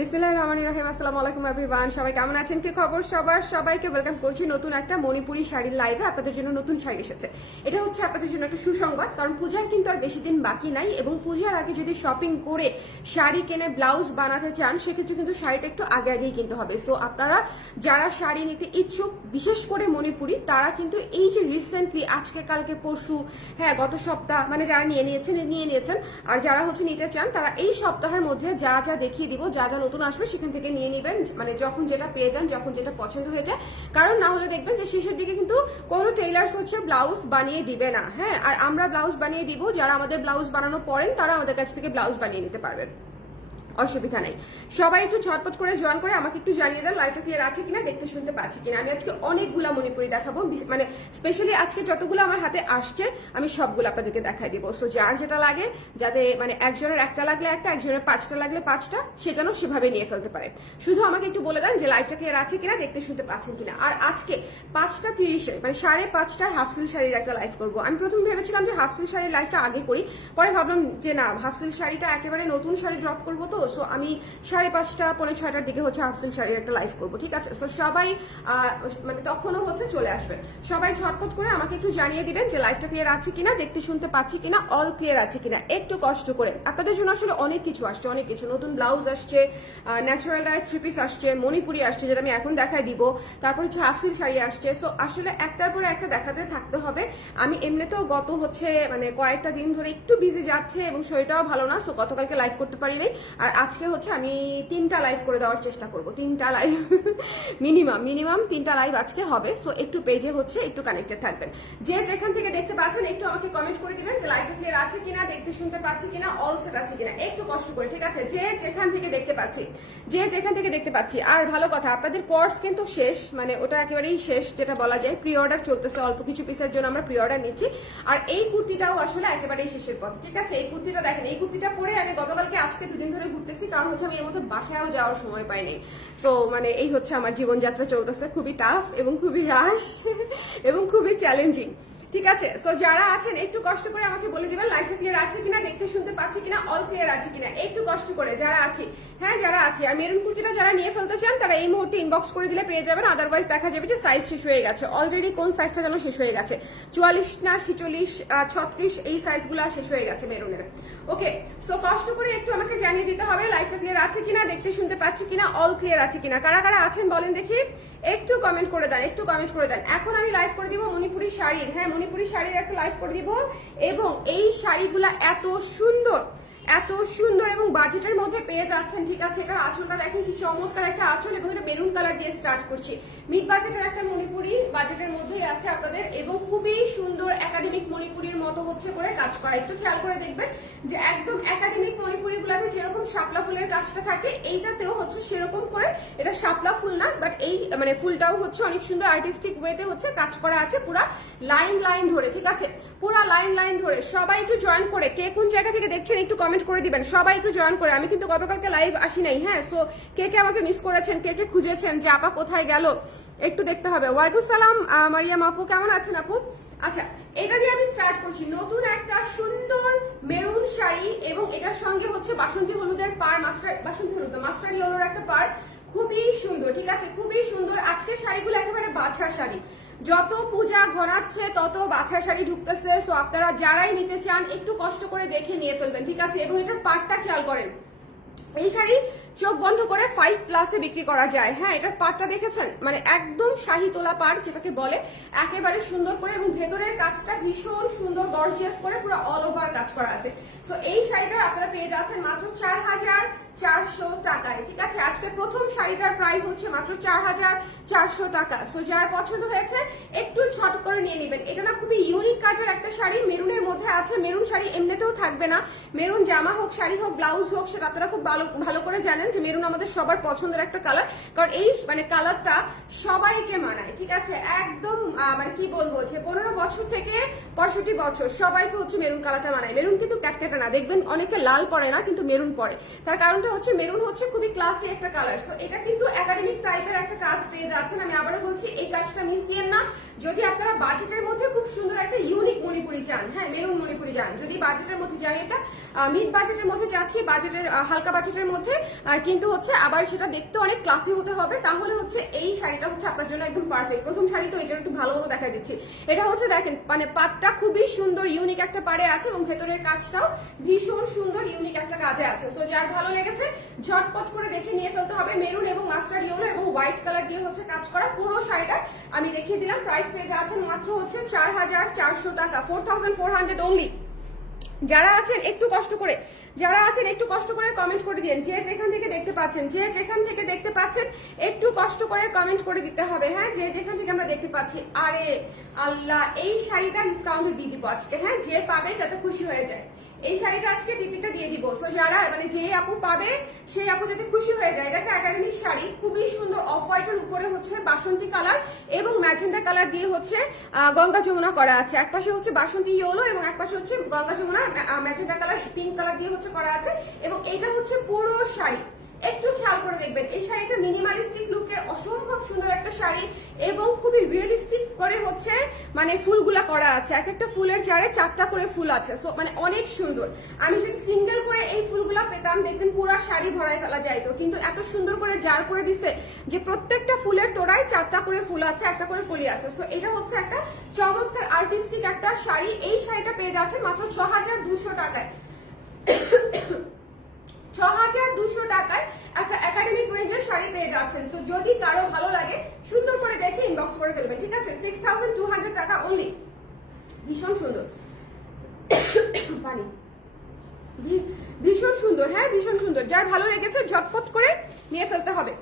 বিসমিল্লাহির রহমানির রহিম। আসসালামু আলাইকুম এভরিওয়ান, সবাই কেমন আছেন? কি খবর সবার? সবাইকে ওয়েলকাম করছি নতুন একটা মণিপুরি শাড়ির লাইভে। আপনাদের জন্য নতুন শাড়ি এসেছে। এটা হচ্ছে আপনাদের জন্য একটা সুসংবাদ, কারণ পূজার কিন্তু আর বেশি দিন বাকি নাই এবং পূজার আগে যদি শপিং করে শাড়ি কিনে ব্লাউজ বানাতে চান সেক্ষেত্রে কিন্তু শাড়িটা একটু আগে আগেই কিনতে হবে। সো আপনারা যারা শাড়ি নিতে ইচ্ছুক, বিশেষ করে মণিপুরি, তারা কিন্তু এই যে রিসেন্টলি আজকে কালকে পরশু, হ্যাঁ গত সপ্তাহ, মানে যারা নিয়ে নিয়েছেন আর যারা হচ্ছে নিতে চান তারা এই সপ্তাহের মধ্যে যা যা দেখিয়ে দিব, যা যা নতুন আসবে সেখান থেকে নিয়ে নেবেন, মানে যখন যেটা পেয়ে যান, যখন যেটা পছন্দ হয়ে যায়। কারণ না হলে দেখবেন যে শেষের দিকে কিন্তু কোনো টেইলার্স হচ্ছে ব্লাউজ বানিয়ে দিবে না। হ্যাঁ, আর আমরা ব্লাউজ বানিয়ে দিব, যারা আমাদের ব্লাউজ বানানো পড়েন তারা আমাদের কাছ থেকে ব্লাউজ বানিয়ে নিতে পারবেন, অসুবিধা নাই। সবাই একটু ঝটপট করে জয়েন করে আমাকে একটু জানিয়ে দেন লাইভটা ক্লিয়ার আছে কিনা, দেখতে শুনতে পাচ্ছি কিনা। আমি আজকে অনেকগুলা মণিপুরি দেখাবো, মানে স্পেশালি আজকে যতগুলো আমার হাতে আসছে আমি সবগুলো আপনাদেরকে দেখাই দিব। সো যার যেটা লাগে, যাতে মানে একজনের একটা লাগলে একটা, একজনের পাঁচটা লাগলে পাঁচটা, সে যেন সেভাবে নিয়ে ফেলতে পারে। শুধু আমাকে একটু বলে দেন যে লাইভটা ক্লিয়ার আছে কিনা, দেখতে শুনতে পাচ্ছেন কিনা। আর আজকে 5:30 মানে 5:30 হাফসিল শাড়ির একটা লাইভ করবো। আমি প্রথম ভেবেছিলাম যে হাফসিল শাড়ির লাইভটা আগে করি, পরে ভাবলাম যে না, হাফসিল শাড়িটা একেবারে নতুন শাড়ি ড্রপ করবো, তো সো আমি 5:30 পৌনে 6টার দিকে হচ্ছে হাফসিল শাড়ির একটা লাইভ করবো, ঠিক আছে? সো সবাই মানে তখনও হচ্ছে চলে আসবেন। সবাই ঝটপট করে আমাকে একটু জানিয়ে দিবেন যে লাইভটা ক্লিয়ার আছে কিনা, দেখতে শুনতে পাচ্ছি কিনা, অল ক্লিয়ার আছে কিনা। একটু কষ্ট করে, আপনাদের জন্য আসলে অনেক কিছু আসছে, অনেক কিছু নতুন ব্লাউজ আসছে, ন্যাচারাল ডায়ের থ্রি পিস আসছে, মণিপুরি আসছে যেটা আমি এখন দেখাই দিব, তারপর হচ্ছে হাফসিল শাড়ি আসছে। সো আসলে একটার পরে একটা দেখাতে থাকতে হবে। আমি এমনিতেও গত হচ্ছে মানে কয়েকটা দিন ধরে একটু বিজি যাচ্ছে এবং শরীরটাও ভালো না, সো গতকালকে লাইভ করতে পারিনি। আর আজকে হচ্ছে আমি 3টা লাইভ করে দেওয়ার চেষ্টা করব, 3টা লাইভ মিনিমাম 3টা লাইভ আজকে হবে। সো একটু পেজে হচ্ছে একটু কানেক্টেড থাকবেন। যে যেখান থেকে দেখতে পাচ্ছেন একটু আমাকে কমেন্ট করে দিবেন যে লাইভটা ক্লিয়ার আছে কিনা, দেখতে শুনতে পাচ্ছি কিনা, অল সেট আছে কিনা। একটু কষ্ট করে, ঠিক আছে? যে যেখান থেকে দেখতে পাচ্ছি, আর ভালো কথা, আপনাদের কোর্স কিন্তু শেষ, মানে ওটা একেবারেই শেষ যেটা বলা যায়। প্রি অর্ডার চলতেছে, অল্প কিছু পিসের জন্য আমরা প্রি অর্ডার নিচ্ছি। আর এই কুর্তিটাও আসলে একেবারেই শেষের পথে, ঠিক আছে? এই কুর্তিটা দেখেন, এই কুর্তিটা পরে আমি গতকালকে আজকে দুদিন ধরে ঘুরতেছি, কারণ হচ্ছে আমি এর মধ্যে বাসায়ও যাওয়ার সময় পাইনি। সো মানে এই হচ্ছে আমার জীবনযাত্রা চলতেছে, খুবই টাফ এবং খুবই রাশ এবং খুবই চ্যালেঞ্জিং, ঠিক আছে? সো যারা আছেন একটু কষ্ট করে আমাকে বলে দিবেন লাইভটা ক্লিয়ার আছে কিনা, দেখতে শুনতে পাচ্ছি কিনা, অল ক্লিয়ার আছে কিনা। একটু কষ্ট করে যারা আছি, হ্যাঁ যারা আছি। আর মেরুন কুর্তিটা যারা নিয়ে ফেলতে চান তারা এই মুহূর্তে ইনবক্স করে দিলে পেয়ে যাবেন, আদারওয়াইজ দেখা যাবে যে সাইজ শেষ হয়ে গেছে অলরেডি। কোন সাইজটা যেন শেষ হয়ে গেছে, 44 না 46, 36, এই সাইজগুলো শেষ হয়ে গেছে মেরুনের। ওকে, সো কষ্ট করে একটু আমাকে জানিয়ে দিতে হবে লাইভটা ক্লিয়ার আছে কিনা, দেখতে শুনতে পাচ্ছি কিনা, অল ক্লিয়ার আছে কিনা। কারা কারা আছেন বলেন দেখি, একটু কমেন্ট করে দেন, একটু কমেন্ট করে দেন। এখন আমি লাইভ করে দিব মণিপুরি শাড়ির, হ্যাঁ মণিপুরি শাড়ির একটা লাইভ করে দিব। এবং এই শাড়িগুলা এত সুন্দর এবং বাজেটের মধ্যে পেয়ে যাচ্ছেন, ঠিক আছে? এটার আঁচলটা দেখেন কি চমৎকার একটা আঁচল, এবং এটা মেরুন কালার দিয়ে স্টার্ট করছি। মিড বাজেটের একটা মণিপুরি বাজেটের মধ্যেই আছে আপনাদের, এবং খুবই সুন্দর একাডেমিক মণিপুরির মতো হচ্ছে করে কাজ করা। একটু খেয়াল করে দেখবেন যে একদম একাডেমিক মণিপুরি গুলাতে যেরকম শাপলা ফুলের কাজটা থাকে, এইটাতেও হচ্ছে সেরকম করে, এটা শাপলা ফুল না, বাট এই মানে ফুলটাও হচ্ছে অনেক সুন্দর আর্টিস্টিক ওয়েতে হচ্ছে কাজ করা আছে, পুরা লাইন ধরে, ঠিক আছে? পুরা লাইন ধরে। সবাই একটু জয়েন করে, কে কোন জায়গা থেকে দেখছেন একটু কমেন্ট করে দিবেন। সবাই একটু জয়েন করে, আমি কিন্তু গতকালকে লাইভ আসি নাই, হ্যাঁ? সো কে কে আমাকে মিস করেছেন, কে কে খুঁজেছেন যে আপা কোথায় গেল, একটু দেখতে হবে। ওয়ালাইকুম সালাম মারিয়াম আপু, কেমন আছেন আপু? আচ্ছা, এটা দিয়ে আমি স্টার্ট করছি নতুন একটা সুন্দর মেরুন শাড়ি, এবং এটার সঙ্গে হচ্ছে বাসন্তী হলুদের পার, মাস্টার ইয়েলোর একটা পার, খুবই সুন্দর, ঠিক আছে? খুবই সুন্দর। আজকের শাড়িগুলো একেবারে বাছার শাড়ি, যত পূজা ঘনাচ্ছে তত বাছার শাড়ি ঢুকতেছে। সো আপনারা যারাই নিতে চান একটু কষ্ট করে দেখে নিয়ে ফেলবেন, ঠিক আছে? এবং এটার পাটটা খেয়াল করেন, এই শাড়ি চোখ বন্ধ করে 5+ বিক্রি করা যায়। হ্যাঁ, এটার পাটটা দেখেছেন, মানে একদম শাহী তোলা পাট যেটাকে বলে, একেবারে সুন্দর করে, এবং ভেতরের কাজটা ভীষণ সুন্দর গর্জিয়াস করে পুরো অল ওভার কাজ করা আছে। সো এই শাড়িটা আপনারা পেয়ে যাচ্ছেন মাত্র 4,400 টাকায়, ঠিক আছে? আজকে প্রথম শাড়িটার প্রাইস হচ্ছে মাত্র 4,400 টাকা। সো যার পছন্দ হয়েছে একটু ছট করে নিয়ে নেবেন। এটা না খুবই ইউনিক কাজের একটা শাড়ি, মেরুনের মধ্যে আছে। মেরুন শাড়ি এমনিতেও থাকবে না, মেরুন জামা হোক, শাড়ি হোক, ব্লাউজ হোক, সেটা আপনারা খুব ভালো করে জানেন যে মেরুন আমাদের সবার পছন্দের একটা কালার, কারণ এই মানে কালারটা সবাইকে মানায়, ঠিক আছে? একদম মানে কি বলবো, যে 15 বছর থেকে 65 বছর সবাইকে হচ্ছে মেরুন কালারটা মানায়। মেরুন কিন্তু ক্যাটকেটে না, দেখবেন অনেকে লাল পরে না কিন্তু মেরুন পরে, তার কারণটা হচ্ছে মেরুন হচ্ছে খুবই ক্লাসি একটা কালার। সো এটা কিন্তু একাডেমিক টাইপের একটা কাজ পেয়ে যাচ্ছেন। আমি আবারও বলছি, এই কাজটা মিস দিয়েন না। যদি আপনারা বাজেটের মধ্যে খুব সুন্দর একটা ইউনিক মণিপুরি চান, হ্যাঁ মেরুন মণিপুরি চান, যদি বাজেটের মধ্যে চান, এটা মিড বাজেটের মধ্যে যাচ্ছি, বাজেটের হালকা বাজেটের মধ্যে কিন্তু হচ্ছে আবার সেটা দেখতে অনেক ক্লাসি হতে হবে, তাহলে হচ্ছে এই শাড়িটা হচ্ছে আপনার জন্য একদম পারফেক্ট। প্রথম শাড়ি তো এই জন্য একটু ভালো মতো দেখা দিচ্ছি। এটা হচ্ছে দেখেন মানে পাটটা খুবই সুন্দর ইউনিক একটা পাড়ে আছে এবং ভেতরের কাজটাও ভীষণ সুন্দর ইউনিক একটা কাজে আছে। সো যার ভালো লেগেছে ঝটপট করে দেখে নিয়ে ফেলতে হবে। মেরুন এবং মাস্টার্ড ইয়েলো এবং হোয়াইট কালার দিয়ে হচ্ছে কাজ করা পুরো শাড়িটা আমি দেখিয়ে দিলাম। প্রাইস পেয়ে যাচ্ছেন মাত্র হচ্ছে 4400 টাকা, 4400 অনলি। যারা আছেন একটু কষ্ট করে কমেন্ট করে দিন, যে যেখান থেকে দেখতে পাচ্ছেন একটু কষ্ট করে কমেন্ট করে দিতে হবে। হ্যাঁ, যে যেখান থেকে আমরা দেখতে পাচ্ছি। আরে আল্লাহ, এই শাড়িটা ডিসকাউন্টে দিয়ে দিব আজকে। হ্যাঁ, যে পাবে যাতে খুশি হয়ে যায়, এই শাড়িটা আজকে ডিপিতে দিয়ে দিব। সো যারা মানে যে আপু পাবে সেই আপু যাতে খুশি হয়ে যায়। এটা একটা একাডেমিক শাড়ি, খুবই সুন্দর অফ হোয়াইটের উপরে হচ্ছে বাসন্তী কালার এবং ম্যাজেন্ডা কালার দিয়ে হচ্ছে গঙ্গা যমুনা করা আছে। এক পাশে হচ্ছে বাসন্তী ইয়েলো এবং এক পাশে হচ্ছে Ganga Jamuna magenta colour pink colour দিয়ে হচ্ছে করা আছে। এবং এটা হচ্ছে পুরো শাড়ি, একটু খেয়াল করে দেখবেন এই শাড়িটা মিনিমালিস্টিক লুকের অসম্ভব সুন্দর একটা শাড়ি এবং খুবই রিয়েলিস্টিক করে হচ্ছে মানে ফুলগুলা করা আছে। এক একটা ফুলের জারে 4টা করে ফুল আছে। সো মানে অনেক সুন্দর। আমি যদি সিঙ্গেল করে এই ফুলগুলা পেতাম দেখতেন পুরো শাড়ি ভরায় ফেলা যাইতো, কিন্তু এত সুন্দর করে জার করে দিছে যে প্রত্যেকটা ফুলের তোড়ায় 4টা করে ফুল আছে, একটা করে কলি আছে। সো এটা হচ্ছে একটা চমৎকার আর্টিস্টিক একটা শাড়ি। এই শাড়িটা পেয়ে যাচ্ছে মাত্র 6200 টাকায়। 6200 টাকায় একটা একাডেমিক রেঞ্জের শাড়ি পেয়ে যাচ্ছেন। তো যদি কারো ভালো লাগে সুন্দর করে দেখে ইনবক্স করে ফেলবেন, ঠিক আছে? 6200 টাকা অনলি। ভীষণ সুন্দর পানি, ভীষণ সুন্দর। হ্যাঁ, ভীষণ সুন্দর। যার ভালো লেগেছে ঝটপট করে নিয়ে ফেলতে হবে।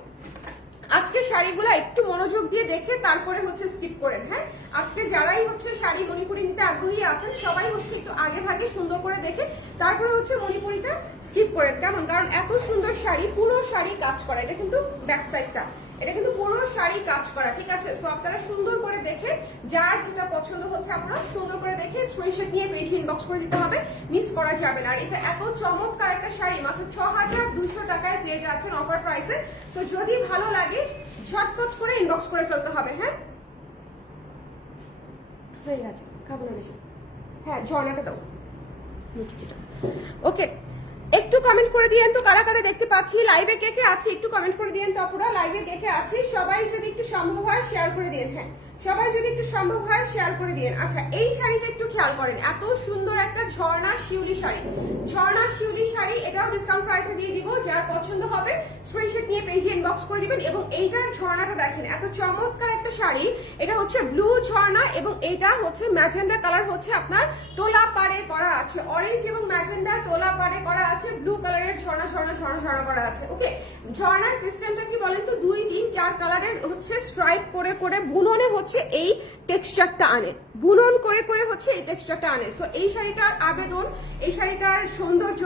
আজকে শাড়িগুলো একটু মনোযোগ দিয়ে দেখে তারপরে হচ্ছে স্কিপ করেন। হ্যাঁ, আজকে যারাই হচ্ছে শাড়ি মণিপুরি নিতে আগ্রহী আছেন সবাই হচ্ছে একটু আগে ভাগে সুন্দর করে দেখে তারপরে হচ্ছে মণিপুরিটা স্কিপ করেন। কেমন? কারণ এত সুন্দর শাড়ি, পুরো শাড়ি কাজ করা। এটা কিন্তু ব্যাক সাইডটা, এটা কিন্তু পুরো শাড়ি কাজ করা, ঠিক আছে? সো আপনারা সুন্দর করে দেখে যার যেটা পছন্দ হচ্ছে আপনারা সুন্দর করে দেখে স্ক্রিনশট নিয়ে পেজে ইনবক্স করে দিতে হবে, মিস করা যাবে না। আর এটা এত চমৎকার একটা শাড়ি মাত্র 6200 টাকায় পেয়ে যাচ্ছেন অফার প্রাইসে। তো যদি ভালো লাগে ঝটপট করে ইনবক্স করে ফেলতে হবে। হ্যাঁ, হয়ে গেছে, খাবো না বেশি। হ্যাঁ, ঝর্ণাটা দাও। ওকে, একটু কমেন্ট করে দিয়েন তো কারা কারা দেখতে পাচ্ছি। লাইভে কে কে আছে একটু কমেন্ট করে দিয়েন তো আপুরা। লাইভে দেখে আছি, সবাই যদি একটু সম্ভব হয় শেয়ার করে দিন। হ্যাঁ, সবাই যদি একটু সম্ভব হয় শেয়ার করে দিন। আচ্ছা, এই শাড়িটা একটু খেয়াল করেন, এত সুন্দর একটা ঝর্ণা শিউলি শাড়ি। ঝর্ণা শিউলি শাড়ি, এটাও ডিসকাউন্ট প্রাইসে দিয়ে দিব। যার পছন্দ হবে স্ক্রিনশট নিয়ে পেজে ইনবক্স করে দিবেন। এবং এইটার ঝর্ণাটা দেখেন, এত চমৎকার একটা শাড়ি। এটা হচ্ছে ব্লু ঝর্ণা এবং এটা হচ্ছে ম্যাজেন্ডা কালার হচ্ছে আপনার তোলা পাড়ে করা আছে। অরেঞ্জ এবং ম্যাজেন্ডা তোলা পাড়ে করা আছে, ব্লু কালারের ঝর্ণা ঝর্ণা ঝর্ণা ঝর্ণা করা আছে। ওকে, ঝর্ণার সিস্টেমটা কি বলেন তো? 2, 3, 4 কালারের হচ্ছে স্ট্রাইপ করে করে বুননে হচ্ছে এই টেক্সচারটা আনে, বুনন করে করে হচ্ছে এই টেক্সচারটা আনে। সো এই শাড়িটার আবেদন, এই শাড়িটার সৌন্দর্য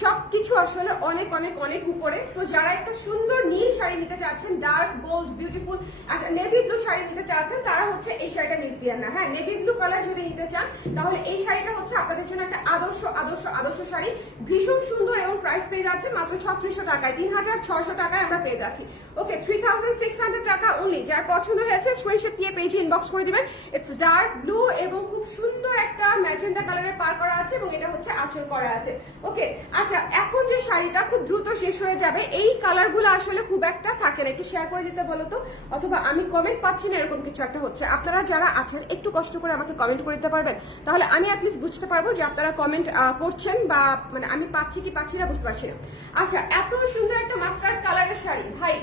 সবকিছু আসলে অনেক অনেক অনেক উপরে। সো যারা একটা সুন্দর নীল শাড়ি নিতে চাচ্ছেন, ডার্ক বোল্ড বিউটিফুল একটা নেভি ব্লু শাড়ি নিতে চাচ্ছেন, তারা হচ্ছে এই শাড়িটা মিস দিয়েন না। হ্যাঁ, নেভি ব্লু কালার যদি নিতে চান তাহলে এই শাড়িটা হচ্ছে আপনাদের জন্য একটা আদর্শ আদর্শ আদর্শ শাড়ি। ভীষণ সুন্দর এবং প্রাইস পেয়ে যাচ্ছে মাত্র 3600 টাকায়, 3600 টাকায় আমরা পেয়ে যাচ্ছি। ওকে, 3600 টাকা অনলি। যার পছন্দ হয়েছে স্ক্রিনশট নিয়ে পেজে ইনবক্স করে দিবেন। ইটস ডার্ক ব্লু এবং খুব সুন্দর একটা ম্যাজেন্ডা কালারের পার করা আছে এবং এটা হচ্ছে আঁচল করা আছে। ওকে, আচ্ছা, এখন যে শাড়িটা খুব দ্রুত শেষ হয়ে যাবে, এই কালারগুলো আসলে খুব একটা থাকে না, একটু শেয়ার করে দিতে বলো তো, অথবা আমি কমেন্ট পাচ্ছি না এরকম কিছু একটা হচ্ছে। আপনারা যারা আছেন একটু কষ্ট করে আমাকে কমেন্ট করে দিতে পারবেন, তাহলে আমি অ্যাটলিস্ট বুঝতে পারবো যে আপনারা কমেন্ট করছেন বা মানে আমি পাচ্ছি কি পাচ্ছি না বুঝতে পারছি না। আচ্ছা, এত সুন্দর একটা মাস্টার্ড কালারের শাড়ি ভাই,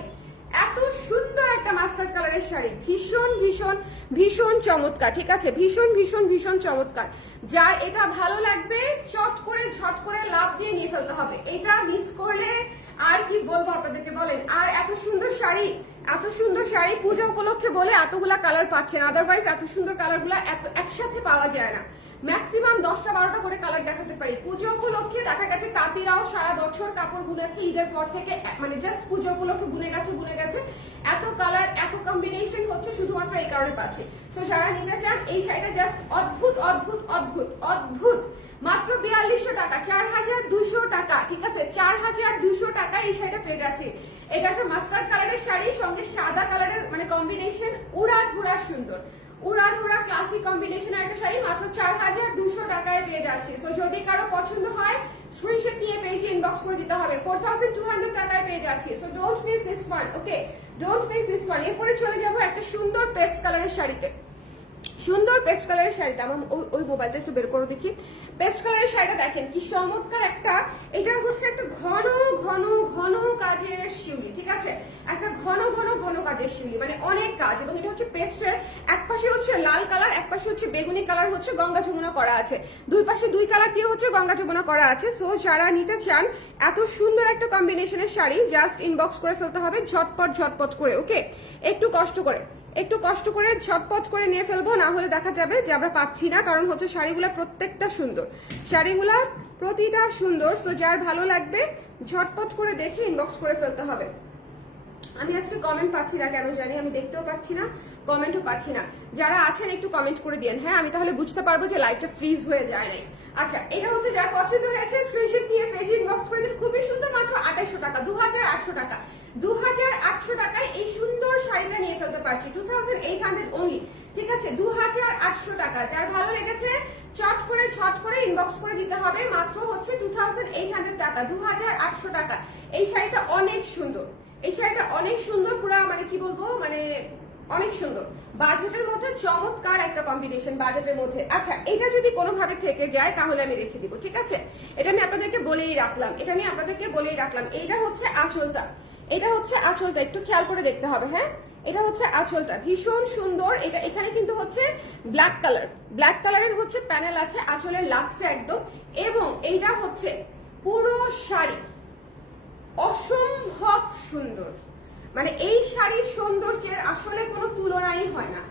এত সুন্দর একটা মাস্টার্ড কালারের শাড়ি, ভীষণ ভীষণ ভীষণ চমৎকার, ঠিক আছে? ভীষণ ভীষণ ভীষণ চমৎকার। যার এটা ভালো লাগবে ঝট করে লাভ দিয়ে নিয়ে ফেলতে হবে। এটা মিস করলে আর কি বলবো আপনাদেরকে বলেন। আর এত সুন্দর শাড়ি, এত সুন্দর শাড়ি পূজা উপলক্ষে বলে এতগুলা কালার পাচ্ছেন, আদারওয়াইজ এত সুন্দর কালারগুলো এত একসাথে পাওয়া যায় না। ম্যাক্সিমাম 10টা 12টা করে কালার দেখাতে পারি। পুজো উপলক্ষে দেখা গেছে তাঁতিরাও সারা বছর কাপড় বুনেছে, ঈদের পর থেকে মানে জাস্ট পুজো উপলক্ষে বুনে গেছে। এত কালার এত কম্বিনেশন হচ্ছে শুধুমাত্র এই কারণে পাচ্ছি। সো যারা নিতে চান এই শাড়িটা জাস্ট অদ্ভুত অদ্ভুত অদ্ভুত অদ্ভুত, মাত্র 4200 টাকা, 4200 টাকা, ঠিক আছে? 4200 টাকা এই শাড়িটা পেয়ে যাচ্ছি। এটা একটা মাস্টার্ড কালারের শাড়ি, সঙ্গে সাদা কালারের মানে কম্বিনেশন উড়াধুরা সুন্দর, উড়াধুরা ক্লাসিক কম্বিনেশনের একটা শাড়ি মাত্র 4200 টাকায় পেয়ে যাচ্ছি। সো যদি কারো পছন্দ হয় স্ক্রিনশট নিয়ে পেজে ইনবক্স করে দিতে হবে। 4200 টাকায় পেয়ে যাচ্ছি। So don't miss this one, okay, don't miss this one. এরপরে চলে যাবো একটা সুন্দর পেস্ট কালারের শাড়িতে। সুন্দর পেস্ট কালারের শাড়িটা আমার ওই মোবাইলটা একটু বের করে দেখি। পেস্ট কালারের শাড়িটা দেখেন কি চমৎকার একটা, এটা হচ্ছে একটা ঘন ঘন ঘন কাজের শিউলি, ঠিক আছে, একটা ঘন ঘন ঘন কাজের শিউলি, মানে অনেক কাজ। এবং এটা হচ্ছে পেস্টের এক পাশে হচ্ছে লাল কালার, এক পাশে হচ্ছে বেগুনি কালার, হচ্ছে গঙ্গা যমুনা করা আছে, দুই পাশে দুই কালার দিয়ে হচ্ছে গঙ্গা যমুনা করা আছে। সো যারা নিতে চান এত সুন্দর একটা কম্বিনেশনের শাড়ি, জাস্ট ইনবক্স করে ফেলতে হবে ঝটপট ঝটপট করে, ওকে, একটু কষ্ট করে ঝটপট করে নিয়ে ফেলবো, না হলে দেখা যাবে যে আমরা পাচ্ছি না। কারণ হচ্ছে শাড়িগুলো প্রত্যেকটা সুন্দর, শাড়িগুলা প্রতিটা সুন্দর। তো যার ভালো লাগবে ঝটপট করে দেখে ইনবক্স করে ফেলতে হবে। আমি আজকে কমেন্ট পাচ্ছি না কেন জানি, আমি দেখতেও পাচ্ছি না, কমেন্টও পাচ্ছি না। যারা আছেন একটু কমেন্ট করে দিন, হ্যাঁ, আমি তাহলে বুঝতে পারবো যে লাইভটা ফ্রিজ হয়ে যায় নাই। আচ্ছা, এটা হচ্ছে যার পছন্দ হয়েছে স্ক্রিনশট নিয়ে পেজে ইনবক্স করে দিন। খুবই সুন্দর, মাত্র 2800 টাকা, 2800 টাকা, 2800 টাকায় এই সুন্দর শাড়িটা নিয়ে ফেলতে পারছি। 2800 অনলি, ঠিক আছে, 2800 টাকা। যার ভালো লেগেছে চট করে ইনবক্স করে দিতে হবে। মাত্র হচ্ছে 2800 টাকা, 2800 টাকা। এই শাড়িটা অনেক সুন্দর, এই শাড়িটা অনেক সুন্দর, পুরা মানে কি বলবো, মানে অনেক সুন্দর, বাজেটের মধ্যে চমৎকার একটা কম্বিনেশন বাজেটের মধ্যে। আচ্ছা, এটা যদি কোনোভাবে থেকে যায় তাহলে আমি রেখে দিব, ঠিক আছে, এটা আমি আপনাদেরকে বলেই রাখলাম, এইটা হচ্ছে আঁচলটা, এটা হচ্ছে আঁচলটা, একটু খেয়াল করে দেখতে হবে, হ্যাঁ, এটা হচ্ছে আঁচলটা, ভীষণ সুন্দর। এটা এখানে কিন্তু হচ্ছে ব্ল্যাক কালারের হচ্ছে প্যানেল আছে আঁচলের লাস্টে একদম। এবং এইটা হচ্ছে পুরো শাড়ি অসম্ভব সুন্দর, মানে এই শাড়ির সৌন্দর্যের আসলে কোনো তুলনাই হয় না।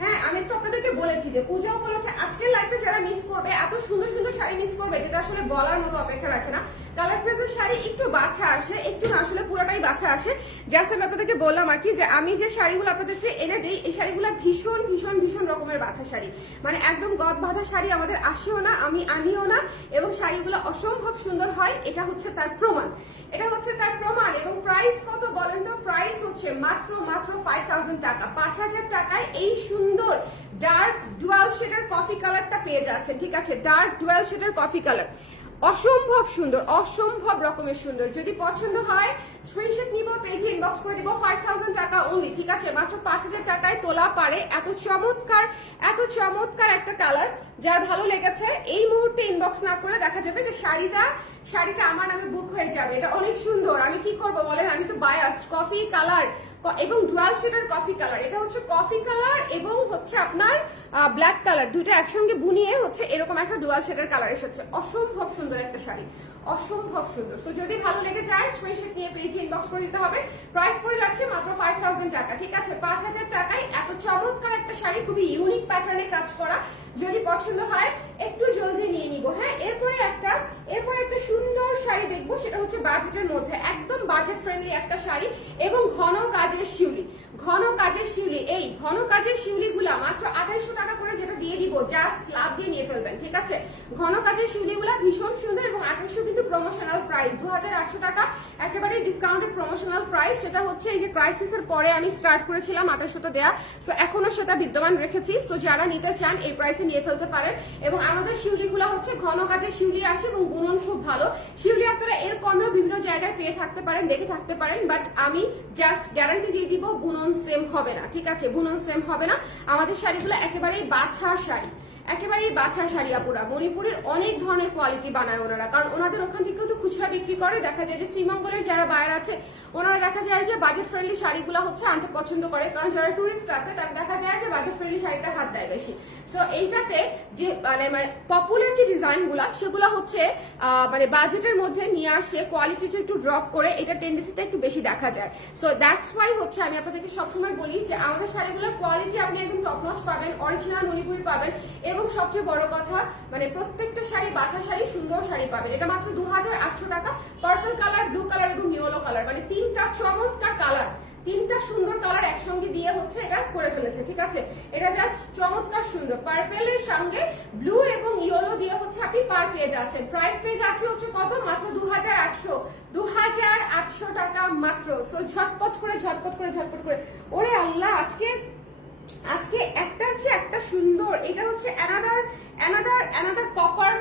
হ্যাঁ, আমি তো আপনাদেরকে বলেছি যে পূজা উপলক্ষে আজকের লাইফে যারা মিস করবে, এত সুন্দর সুন্দর শাড়ি মিস করবে যেটা আসলে বলার মতো অপেক্ষা রাখে না। কালার প্রেসের শাড়ি একটু বাছা আসে, একটু না আসলে পুরোটাই বাছা আসে। জাস্ট আমি আপনাদেরকে বললাম আর কি যে আমি যে শাড়িগুলো আপনাদেরকে এনে দিই, এই শাড়িগুলো ভীষণ ভীষণ ভীষণ রকমের বাছা শাড়ি, মানে একদম গদ বাঁধা শাড়ি আমাদের আসেও না, আমি আনিও না, এবং শাড়িগুলো অসম্ভব সুন্দর হয়। এটা হচ্ছে তার প্রমাণ, এবং প্রাইস কত বলেন তো? প্রাইস হচ্ছে মাত্র 5000 টাকা, 5000 টাকায় এই সুন্দর ডার্ক ডুয়াল শেডের কফি কালারটা পেয়ে যাচ্ছেন, ঠিক আছে, ডার্ক ডুয়াল শেডের কফি কালার, অসম্ভব সুন্দর, অসম্ভব রকমের সুন্দর। যদি পছন্দ হয় স্ক্রিনশট নিব, পেজে ইনবক্স করে দিব। 5000 টাকা অনলি, ঠিক আছে, মাত্র 5000 টাকায় তোলা পারে এত চমৎকার একটা কালার। যার ভালো লেগেছে এই মুহূর্তে ইনবক্স না করে দেখা যাবে যে শাড়িটা আমার নামে বুক হয়ে যাবে। এটা অনেক সুন্দর, আমি কি করব বলেন, আমি তো বায়াসড। কফি কালার এবং ডুয়াল শেডের কফি কালার, এটা হচ্ছে কফি কালার এবং হচ্ছে আপনার ব্ল্যাক কালার, দুইটা একসঙ্গে বুনিয়ে হচ্ছে এরকম একটা ডুয়াল শেডের কালার এসেছে। অসম্ভব সুন্দর একটা শাড়ি, অসম্ভব সুন্দর। তো যদি ভালো লেগে যায় স্ক্রিনশট নিয়ে পেজে ইনবক্স করে দিতে হবে। প্রাইস পড়ে যাচ্ছে মাত্র 5000 টাকা, ঠিক আছে, 5000 টাকায় এত চমৎকার একটা শাড়ি, খুবই ইউনিক প্যাটার্নে কাজ করা। যদি পছন্দ হয় একটু জলদি নিয়ে নিব। হ্যাঁ, এরপরে একটা সুন্দর শাড়ি দেখবো, সেটা হচ্ছে বাজেটের মধ্যে, একদম বাজেট ফ্রেন্ডলি একটা শাড়ি এবং ঘন কাজের শিউলি। এই ঘন কাজের শিউলি গুলা মাত্র 2800 টাকা করে যেটা দিয়ে দিব, জাস্ট লাভ দিয়ে নিয়ে ফেলবেন, ঠিক আছে। ঘন কাজের শিউলি গুলা ভীষণ সুন্দর এবং 2800 কিন্তু প্রমোশনাল প্রাইস, 2800 টাকা একেবারে ডিসকাউন্টেড প্রমোশনাল প্রাইস। সেটা হচ্ছে এই যে ক্রাইসিসের পরে আমি স্টার্ট করেছিলাম 2800 দেয়া, সো এখনো সেটা বিদ্যমান রেখেছি। সো যারা নিতে চান এই প্রাইসে নিয়ে ফেলতে পারেন। এবং আমাদের শিউলি গুলা হচ্ছে ঘন কাজের শিউলি আসে এবং বুনন খুব ভালো। শিউলি আপনারা এর কমেও বিভিন্ন জায়গায় পেয়ে থাকতে পারেন, দেখে থাকতে পারেন, বাট আমি জাস্ট গ্যারান্টি দিয়ে দিব বুনন সেম হবে না, ঠিক আছে, বুনন সেম হবে না। আমাদের শাড়িগুলো একেবারেই বাছা শাড়ি আপুরা। মণিপুরের অনেক ধরনের কোয়ালিটি বানায় ওনারা, কারণ ওনাদের ওখান থেকেও তো খুচরা বিক্রি করে। দেখা যায় যে শ্রীমঙ্গলের যারা বায়ার আছে ওনারা দেখা যায় যে বাজেট ফ্রেন্ডলি শাড়িগুলো হচ্ছে আনতে পছন্দ করে, কারণ যারা টুরিস্ট আছে তারা দেখা যায় যে বাজেট ফ্রেন্ডলি শাড়িতে হাত দেয় বেশি। সো এইটাতে যে মানে পপুলার যে ডিজাইন গুলা সেগুলো হচ্ছে মানে বাজেটের মধ্যে নিয়ে আসে, কোয়ালিটিটা একটু ড্রপ করে, এটা টেন্ডেন্সিতে একটু বেশি দেখা যায়। সো দ্যাটস ওয়াই হচ্ছে আমি আপনাদেরকে সবসময় বলি যে আমাদের শাড়িগুলোর কোয়ালিটি আপনি একদম টপ নচ পাবেন, অরিজিনাল মণিপুরি পাবেন, এবং সবচেয়ে বড় কথা মানে প্রত্যেকটা শাড়ি বাছা শাড়ি, সুন্দর শাড়ি পাবেন। এটা মাত্র 2800 টাকা। পার্পল কালার, ব্লু কালার এবং ইয়েলো কালার, মানে তিনটা চমৎকার কালার, তিনটা সুন্দর কালার একসঙ্গে দিয়ে হচ্ছে এটা করে ফেলেছে, ঠিক আছে। এটা জাস্ট চমৎকার সুন্দর, পার্পেলের সঙ্গে ব্লু এবং ইয়েলো দিয়ে হচ্ছে আপনি পার পেয়ে যাচ্ছেন। প্রাইস পেয়ে যাচ্ছে হচ্ছে কত? মাত্র 2800 টাকা মাত্র। সো ঝটপট করে ওরে আল্লাহ, আজকে একটার চেয়ে একটা সুন্দর। এটা হচ্ছে অ্যানাদার কপার